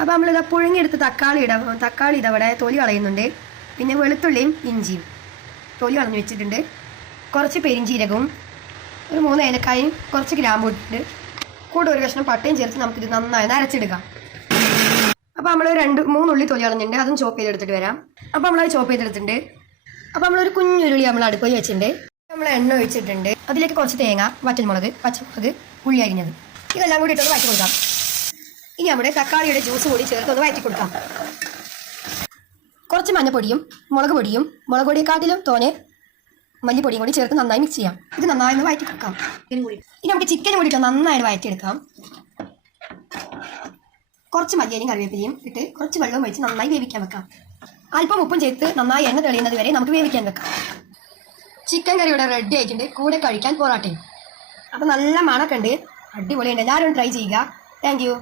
അപ്പോൾ നമ്മളിത് പുഴുങ്ങിയെടുത്ത് തക്കാളി ഇതവിടെ തൊലി കളയുന്നുണ്ട്. പിന്നെ വെളുത്തുള്ളിയും ഇഞ്ചിയും തൊലി കളഞ്ഞ് വെച്ചിട്ടുണ്ട്. കുറച്ച് പെരിഞ്ചീരകവും ഒരു 3 ഏലക്കായും കുറച്ച് ഗ്രാമ്പും ഇട്ടിട്ട് കൂടെ ഒരു കഷ്ണം പട്ടയും ചേർത്ത് നമുക്കിത് നന്നായി അരച്ചെടുക്കാം. അപ്പോൾ നമ്മൾ 2-3 ഉള്ളി തൊലി കളഞ്ഞിട്ടുണ്ട്. അതും ചോപ്പ് ചെയ്തെടുത്തിട്ട് വരാം. അപ്പോൾ നമ്മളത് ചോപ്പ് ചെയ്തെടുത്തിട്ടുണ്ട്. അപ്പോൾ നമ്മളൊരു കുഞ്ഞുരുളി നമ്മൾ അടുപ്പിൽ വെച്ചിട്ടുണ്ട്. നമ്മൾ എണ്ണ ഒഴിച്ചിട്ടുണ്ട്. അതിലേക്ക് കുറച്ച് തേങ്ങ, വറ്റൽമുളക്, പച്ചമുളക്, ഉള്ളി അരിഞ്ഞത് ഇതെല്ലാം കൂടി ഇട്ടൊന്ന് വഴറ്റി കൊടുക്കാം. ഇനി നമ്മുടെ തക്കാളിയുടെ ജ്യൂസ് കൂടി ചേർത്ത് ഒന്ന് വഴറ്റി കൊടുക്കാം. കുറച്ച് മഞ്ഞപ്പൊടിയും മുളക് പൊടിയെക്കാട്ടിലും തോനെ മല്ലിപ്പൊടിയും കൂടി ചേർത്ത് നന്നായി മിക്സ് ചെയ്യാം. ഇത് നന്നായി ഒന്ന് വഴറ്റി കൊടുക്കാം. ഇനി നമുക്ക് ചിക്കൻ കൂടിയിട്ട് നന്നായി വഴറ്റിയെടുക്കാം. കുറച്ച് മല്ലിയിലും കറിവേപ്പിലയും ഇട്ട് കുറച്ച് വെള്ളവും ഒഴിച്ച് നന്നായി വേവിക്കാൻ വെക്കാം. അല്പം ഉപ്പും ചേർത്ത് നന്നായി എണ്ണ തെളിയുന്നത് വരെ നമുക്ക് വേവിക്കാൻ വെക്കാം. ചിക്കൻ കറി ഇവിടെ റെഡി ആയിട്ടുണ്ട്. കൂടെ കഴിക്കാൻ പൊറാട്ടയും. അപ്പോൾ നല്ല മണക്കുണ്ട്, അടിപൊളിയുണ്ട്. എല്ലാവരും ട്രൈ ചെയ്യുക. Thank you.